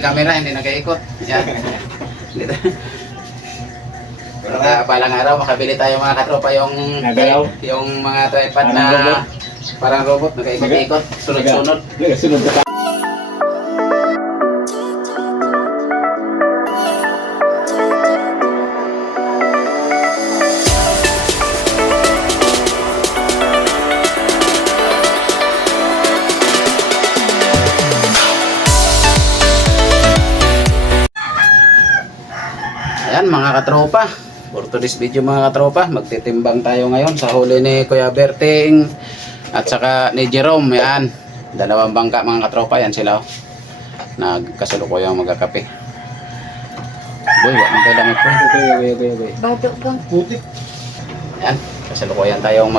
Camera hindi nag-iikot. Yan. Balang araw makabili tayo mga katropa yung mga tripod na parang robot nag-iikot-ikot, sunod-sunod. Sunod ka. Ayan mga katropa, for today's video mga katropa, magtitimbang tayo ngayon sa huli ni Kuya Berting at saka ni Jerome. Yan, dalawang bangka mga katropa, yan sila oh. Nagkasalukuyang magkakape. Boy, wak nang kailangan po. Okay. Bato bang putik. Yan, kasalukuyan tayong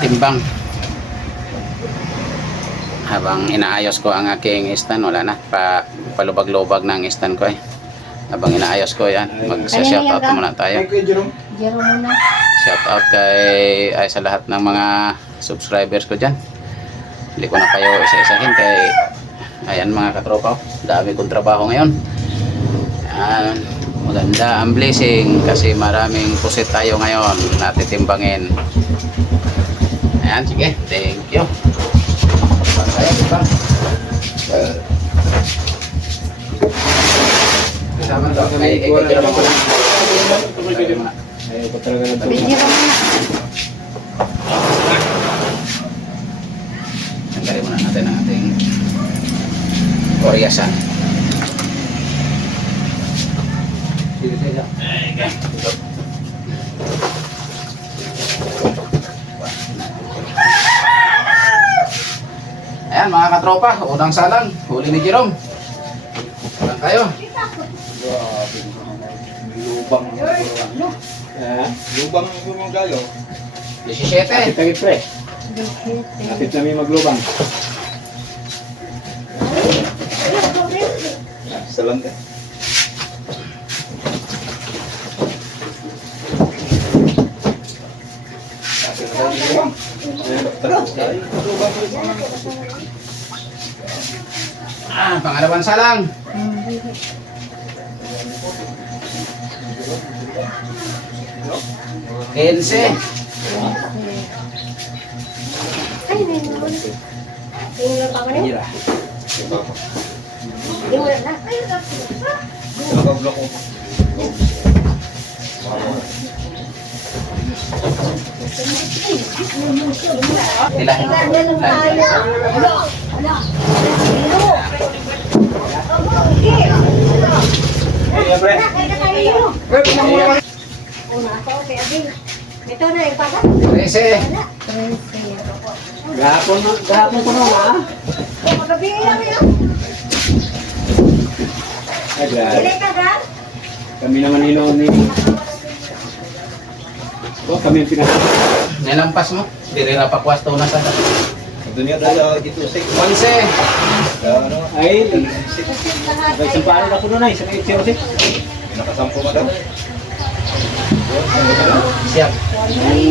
timbang. Habang inaayos ko ang aking stand, wala na, palubag-lubag ng stand ko eh. Habang inaayos ko yan, magsa-shoutout muna tayo. Jerome muna. Shoutout ay sa lahat ng mga subscribers ko dyan. Hindi ko na kayo isa-isahin kay ayan mga katropa, dami kong trabaho ngayon. Ayan, maganda ang blessing kasi maraming pusit tayo ngayon natitimbangin. Ayan, sige, thank you. Kasama to, may ikikira mo lang. Ayaw ko talaga ng Jerome muna. Tanggalin muna natin ang ating oryasan. Ayan mga katropa, unang salang, huli ni Jerome. Salang tayo. lubang. Lubang yung gayo. 17. Kapit pre. Kapit namin maglubang. Salang ka. Pangalawang salang. Ense. Ay, may naman. Tingnan pa ko rin. Tingnan na. Nakablok ko. Dilahin. Ito na yung pasok. 13. Gahapon ko na ha. Magabi lang yan. Ilay ka ga? Kami naman ni kami yung pinaka. Nilampas mo. Diri na pakwas to na sa. Dunia dala dito sa 11. ano ay may sampano ako doon ay sa 06. Nakasampo ka daw. Siap.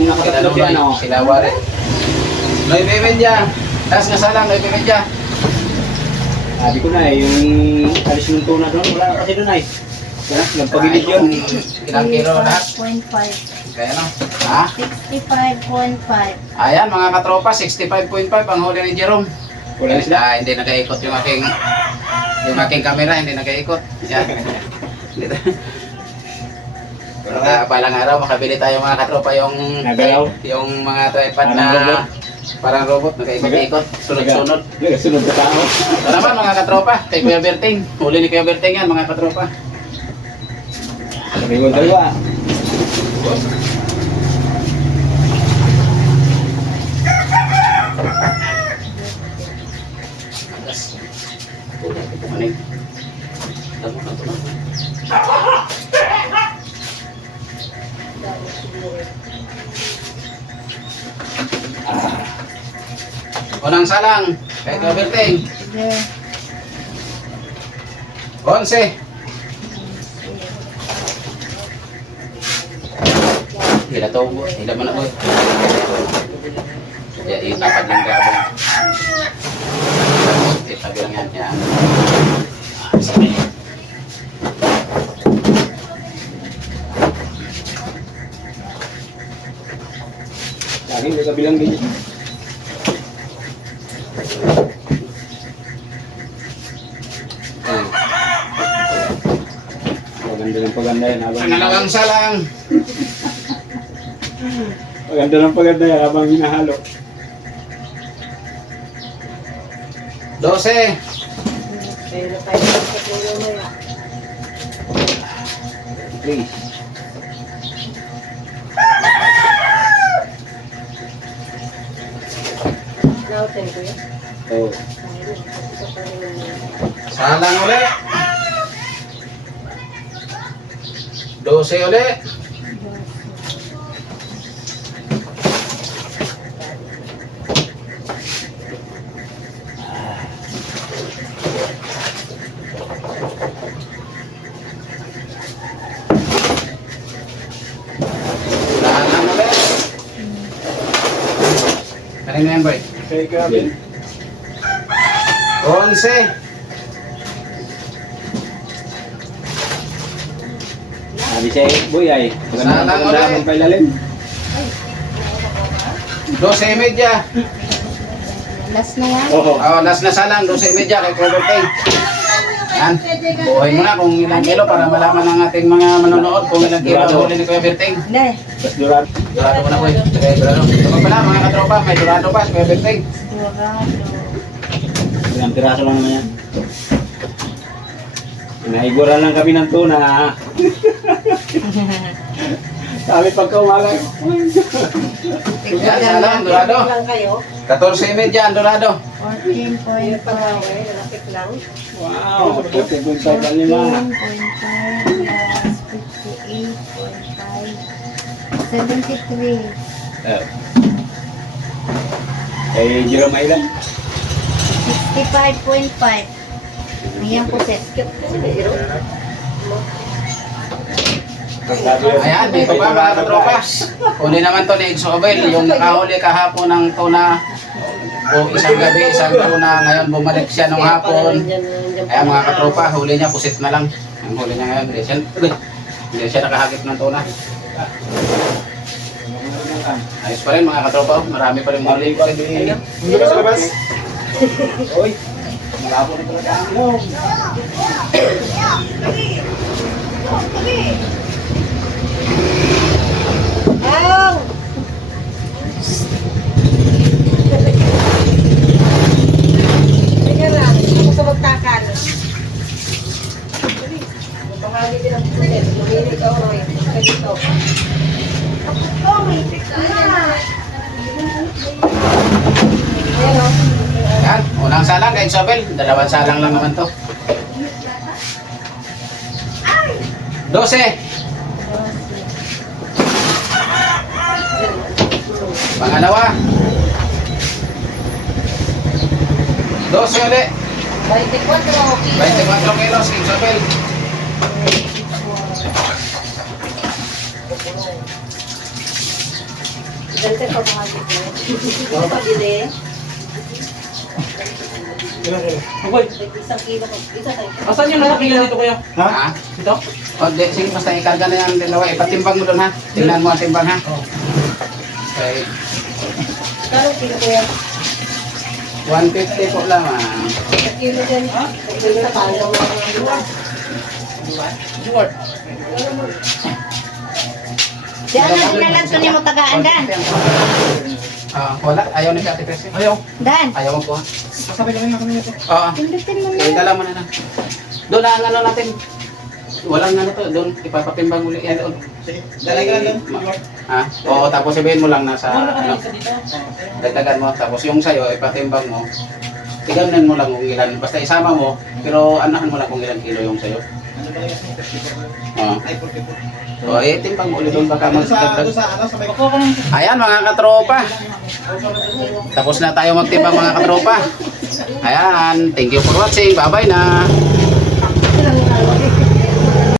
Nakatalo siya no. Sila wari. Noy bebedya. Tas nga salang noy bebedya. Sabi ko na yung alis ng tuna doon wala kasi doon ay. Nagpagilid yun. Ilang kilo lahat? 65.5. Kaya no? Ha? 65.5. Ayan mga katropa, 65.5 ang huli ni Jerome. Wala na sila. Hindi nag-iikot yung aking camera, hindi nag-iikot. Yan. Balang araw makabili tayo mga katropa yung mga tripod na parang robot, nag-iikot-ikot, sunod-sunod. Sunod ka tao. Ito naman mga katropa, kay Kuya Berting. Huli ni Kuya Berting yan mga katropa. Sabi ko dalawa. Manig. Unang salang kay Kuya Berting. 11. Hila to, hila mo na boy. Kaya itapad lang ka. Okay lang yan. Yan. Laging may kabilang din. Paganda ng paganda yan habang... Pangalawang salang. Paganda ng paganda yan habang hinahalo. 12. Pero tayo sa pulo mo yan. Please. Nautin ko yan. Oh. Isa pa rin yung... Salang uli. 12 uli. Salang uli. Kanina yan, boy? Okay, grabe. 11. Sabi siya, boy ay. Paganda ng Salang paganda ulit. habang pailalim. 12:30. Last na yan. Oo. Oh, last na salang, 12:30 kay Cover Pay. Yan. Buhay mo na kung ilang kilo para malaman ng ating mga manonood kung ilang kilo ang huli ni Kuya Berting. Hindi. Tapos durado. Durado ko na po yun. Okay, durado. Ito pa pala mga katropa, may durado pa si Kuya Berting. Ilang piraso lang naman yan. Naigura lang kami ng tuna. Sabi pagka umaga. Yan, salang, durado. lang kayo. 14:30 ang durado. 14.5. Lalapit lang. Wow, 14.5 73. Kay Jerome Island. 65.5. Ayan po, set. Ayan, dito pa mga katropa. Huli naman to ni Exobel, yung nakahuli kahapon ng tuna. O isang gabi, isang tuna. Ngayon bumalik siya nung hapon. Ayan mga katropa, huli niya, pusit na lang. Ang huli niya ngayon, hindi siya nakahagip ng tuna. Ayos pa rin mga katropa, marami pa rin huli. Hindi ba sa labas? Oy, malabo na talaga ang ilong. Ang! Teka lang, ako sa magtakan. Pahali din ang pulit. Lumili ka, Roy. Ka dito. Oh, may Ayan o. Yan, unang salang kay Isabel, dalawang salang lang naman to. 12. Pangalawa. 12 ulit. 24. 24 kilos kay Isabel. Dante pa bahagi ko. Ito pa bili. Isang kilo. Isa tayo. Asan yung nakapila dito kuya? Ha? Dito? O, sige, basta ikarga na yan dalawa. Ipatimbang mo doon ha. Tingnan mo ang timbang ha. Okay. Kano kilo ko yan? 150 po lang ah. Sa kilo din. Sa palo. Jewart. Diyan na dinalan to ni mo tagaan, Dan. Wala, ayaw ni Ate Percy. Ayaw. Dan, Ayaw mo po ha. Masabay kami na kami nito. Oo. pindutin mo na. Dala mo na na. Doon na ang ano natin. Walang ano to, doon ipapatimbang ulit yan doon. Dalay ka lang doon. Ha? Oo, tapos sabihin mo lang nasa Ano ka ano, na dito? dagdagan mo, tapos yung sayo ipatimbang mo. Tignan mo lang kung ilan, basta isama mo, pero anahan mo lang kung ilan kilo yung sayo. Ano ba yung 54? Oo. Ay, 44. So, timbang mo ulit doon baka Doon sa magdagdag. ano, sa may... Ako ka lang. Ayan mga katropa. Tapos na tayo magtimbang mga katropa. Ayan, thank you for watching. Bye-bye na.